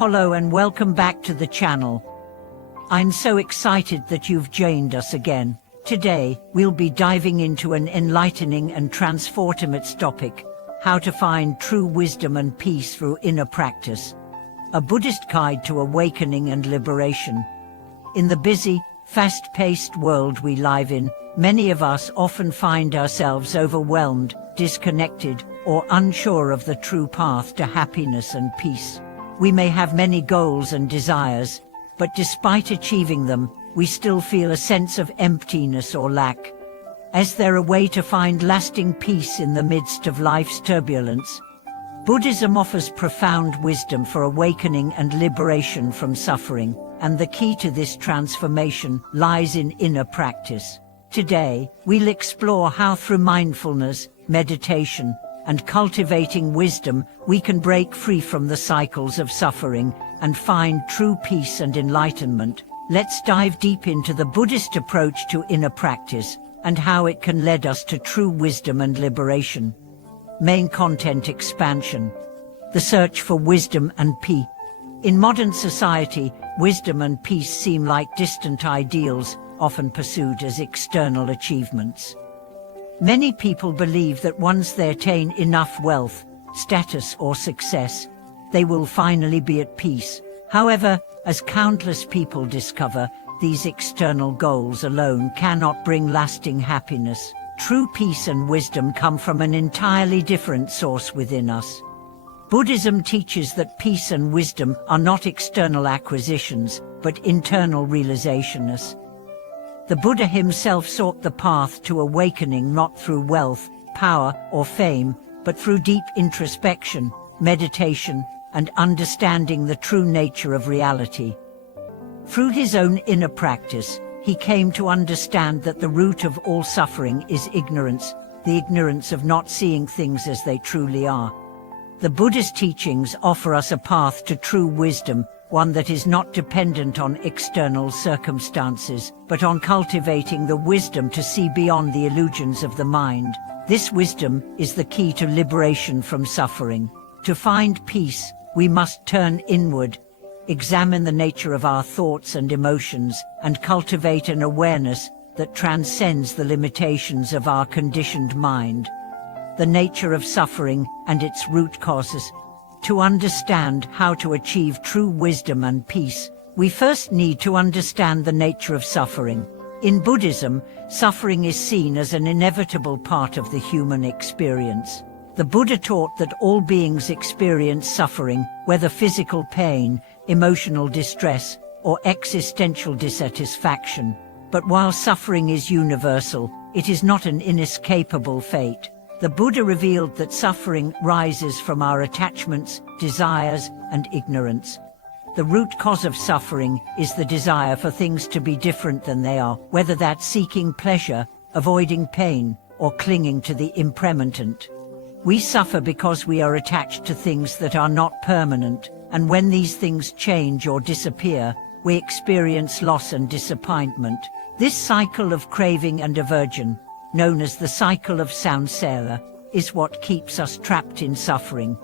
Hello and welcome back to the channel. I'm so excited that you've joined us again. Today, we'll be diving into an enlightening and transformative topic: how to find true wisdom and peace through inner practice. A Buddhist guide to awakening and liberation. In the busy, fast-paced world we live in, many of us often find ourselves overwhelmed, disconnected, or unsure of the true path to happiness and peace. We may have many goals and desires, but despite achieving them, we still feel a sense of emptiness or lack. Is there a way to find lasting peace in the midst of life's turbulence? Buddhism offers profound wisdom for awakening and liberation from suffering, and the key to this transformation lies in inner practice. Today, we'll explore how through mindfulness, meditation, and cultivating wisdom, we can break free from the cycles of suffering and find true peace and enlightenment. Let's dive deep into the Buddhist approach to inner practice and how it can lead us to true wisdom and liberation. Main content expansion. The search for wisdom and peace. In modern society, wisdom and peace seem like distant ideals, often pursued as external achievements. Many people believe that once they attain enough wealth, status or success, they will finally be at peace. However, as countless people discover, these external goals alone cannot bring lasting happiness. True peace and wisdom come from an entirely different source within us. Buddhism teaches that peace and wisdom are not external acquisitions, but internal realizations. The Buddha himself sought the path to awakening not through wealth, power, or fame, but through deep introspection, meditation, and understanding the true nature of reality. Through his own inner practice, he came to understand that the root of all suffering is ignorance, the ignorance of not seeing things as they truly are. The Buddhist teachings offer us a path to true wisdom, one that is not dependent on external circumstances, but on cultivating the wisdom to see beyond the illusions of the mind. This wisdom is the key to liberation from suffering. To find peace, we must turn inward, examine the nature of our thoughts and emotions, and cultivate an awareness that transcends the limitations of our conditioned mind. The nature of suffering and its root causes. To understand how to achieve true wisdom and peace, we first need to understand the nature of suffering. In Buddhism, suffering is seen as an inevitable part of the human experience. The Buddha taught that all beings experience suffering, whether physical pain, emotional distress, or existential dissatisfaction. But while suffering is universal, it is not an inescapable fate. The Buddha revealed that suffering rises from our attachments, desires, and ignorance. The root cause of suffering is the desire for things to be different than they are, whether that's seeking pleasure, avoiding pain, or clinging to the impermanent. We suffer because we are attached to things that are not permanent, and when these things change or disappear, we experience loss and disappointment. This cycle of craving and aversion, known as the cycle of samsara, is what keeps us trapped in suffering.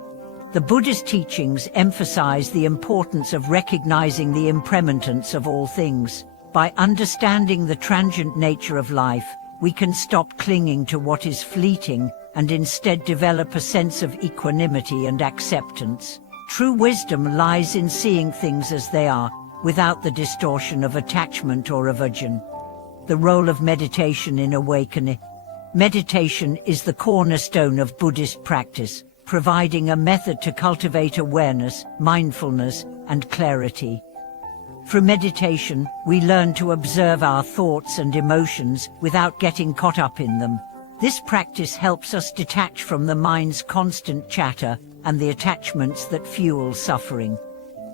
The Buddhist teachings emphasize the importance of recognizing the impermanence of all things. By understanding the transient nature of life, we can stop clinging to what is fleeting and instead develop a sense of equanimity and acceptance. True wisdom lies in seeing things as they are, without the distortion of attachment or aversion. The role of meditation in awakening. Meditation is the cornerstone of Buddhist practice, providing a method to cultivate awareness, mindfulness, and clarity. Through meditation, we learn to observe our thoughts and emotions without getting caught up in them. This practice helps us detach from the mind's constant chatter and the attachments that fuel suffering.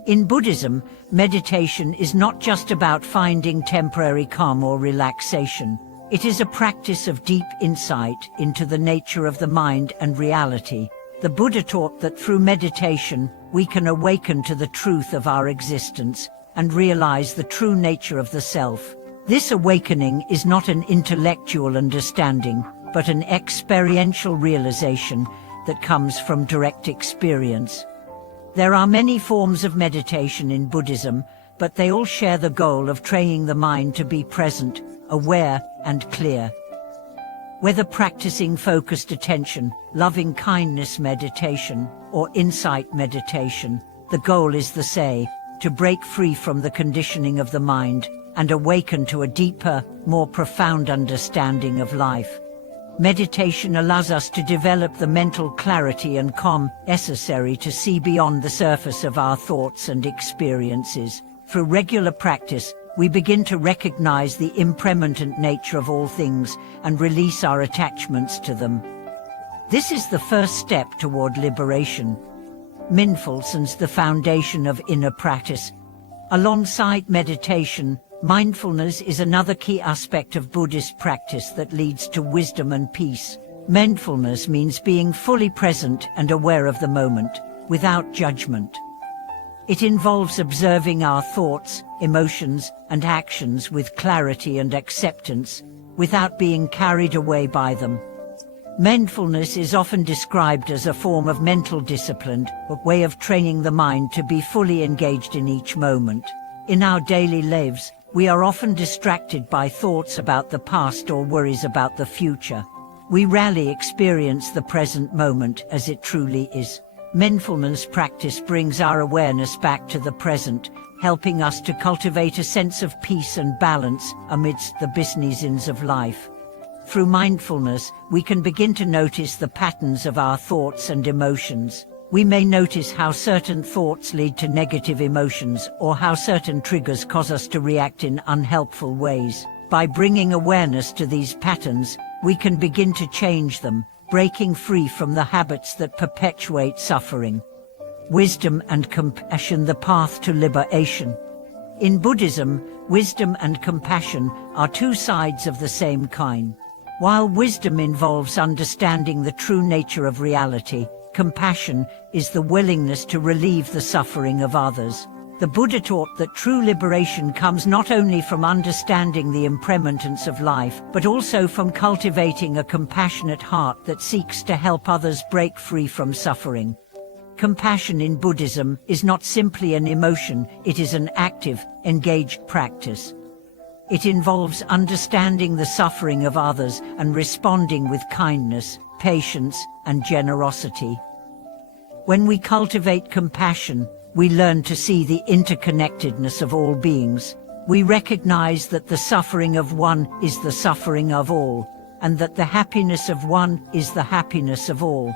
In Buddhism, meditation is not just about finding temporary calm or relaxation. It is a practice of deep insight into the nature of the mind and reality. The Buddha taught that through meditation, we can awaken to the truth of our existence and realize the true nature of the self. This awakening is not an intellectual understanding, but an experiential realization that comes from direct experience. There are many forms of meditation in Buddhism, but they all share the goal of training the mind to be present, aware, and clear. Whether practicing focused attention, loving kindness meditation, or insight meditation, the goal is the same: to break free from the conditioning of the mind and awaken to a deeper, more profound understanding of life. Meditation allows us to develop the mental clarity and calm necessary to see beyond the surface of our thoughts and experiences. Through regular practice, we begin to recognize the impermanent nature of all things and release our attachments to them. This is the first step toward liberation. Mindfulness is the foundation of inner practice. Alongside meditation, mindfulness is another key aspect of Buddhist practice that leads to wisdom and peace. Mindfulness means being fully present and aware of the moment, without judgment. It involves observing our thoughts, emotions, and actions with clarity and acceptance, without being carried away by them. Mindfulness is often described as a form of mental discipline, a way of training the mind to be fully engaged in each moment. In our daily lives, we are often distracted by thoughts about the past or worries about the future. We rarely experience the present moment as it truly is. Mindfulness practice brings our awareness back to the present, helping us to cultivate a sense of peace and balance amidst the busyness of life. Through mindfulness, we can begin to notice the patterns of our thoughts and emotions. We may notice how certain thoughts lead to negative emotions or how certain triggers cause us to react in unhelpful ways. By bringing awareness to these patterns, we can begin to change them, breaking free from the habits that perpetuate suffering. Wisdom and compassion, the path to liberation. In Buddhism, wisdom and compassion are two sides of the same coin. While wisdom involves understanding the true nature of reality, compassion is the willingness to relieve the suffering of others. The Buddha taught that true liberation comes not only from understanding the impermanence of life, but also from cultivating a compassionate heart that seeks to help others break free from suffering. Compassion in Buddhism is not simply an emotion, it is an active, engaged practice. It involves understanding the suffering of others and responding with kindness, patience, and generosity. When we cultivate compassion, we learn to see the interconnectedness of all beings. We recognize that the suffering of one is the suffering of all, and that the happiness of one is the happiness of all.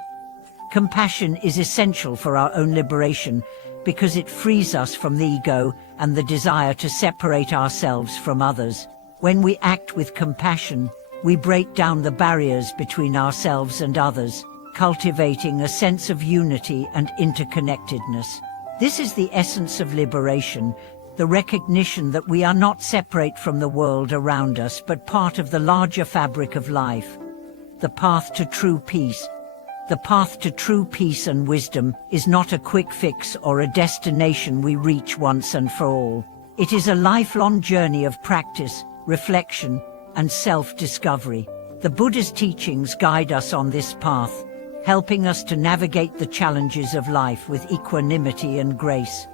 Compassion is essential for our own liberation because it frees us from the ego and the desire to separate ourselves from others. When we act with compassion, we break down the barriers between ourselves and others, cultivating a sense of unity and interconnectedness. This is the essence of liberation, the recognition that we are not separate from the world around us but part of the larger fabric of life. The path to true peace. The path to true peace and wisdom is not a quick fix or a destination we reach once and for all. It is a lifelong journey of practice, reflection, and self-discovery. The Buddha's teachings guide us on this path, helping us to navigate the challenges of life with equanimity and grace.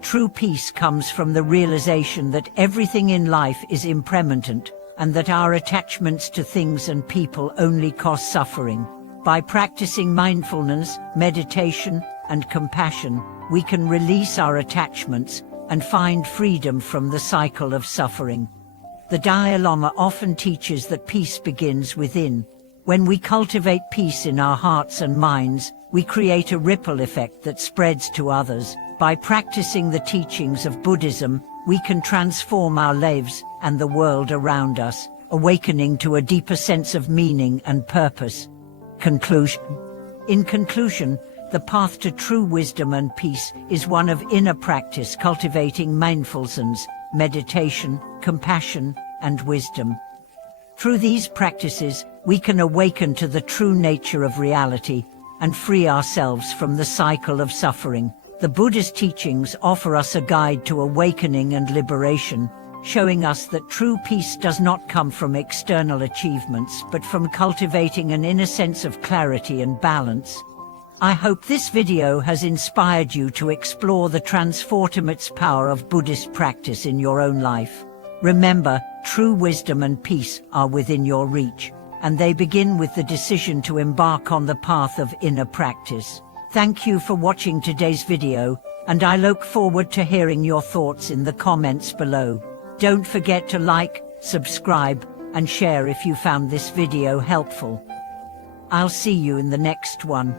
True peace comes from the realization that everything in life is impermanent, and that our attachments to things and people only cause suffering. By practicing mindfulness, meditation, and compassion, we can release our attachments and find freedom from the cycle of suffering. The Dalai Lama often teaches that peace begins within. When we cultivate peace in our hearts and minds, we create a ripple effect that spreads to others. By practicing the teachings of Buddhism, we can transform our lives and the world around us, awakening to a deeper sense of meaning and purpose. Conclusion. In conclusion, the path to true wisdom and peace is one of inner practice, cultivating mindfulness, meditation, compassion, and wisdom. Through these practices, we can awaken to the true nature of reality and free ourselves from the cycle of suffering. The Buddha's teachings offer us a guide to awakening and liberation, showing us that true peace does not come from external achievements but from cultivating an inner sense of clarity and balance. I hope this video has inspired you to explore the transformative power of Buddhist practice in your own life. Remember, true wisdom and peace are within your reach, and they begin with the decision to embark on the path of inner practice. Thank you for watching today's video, and I look forward to hearing your thoughts in the comments below. Don't forget to like, subscribe, and share if you found this video helpful. I'll see you in the next one.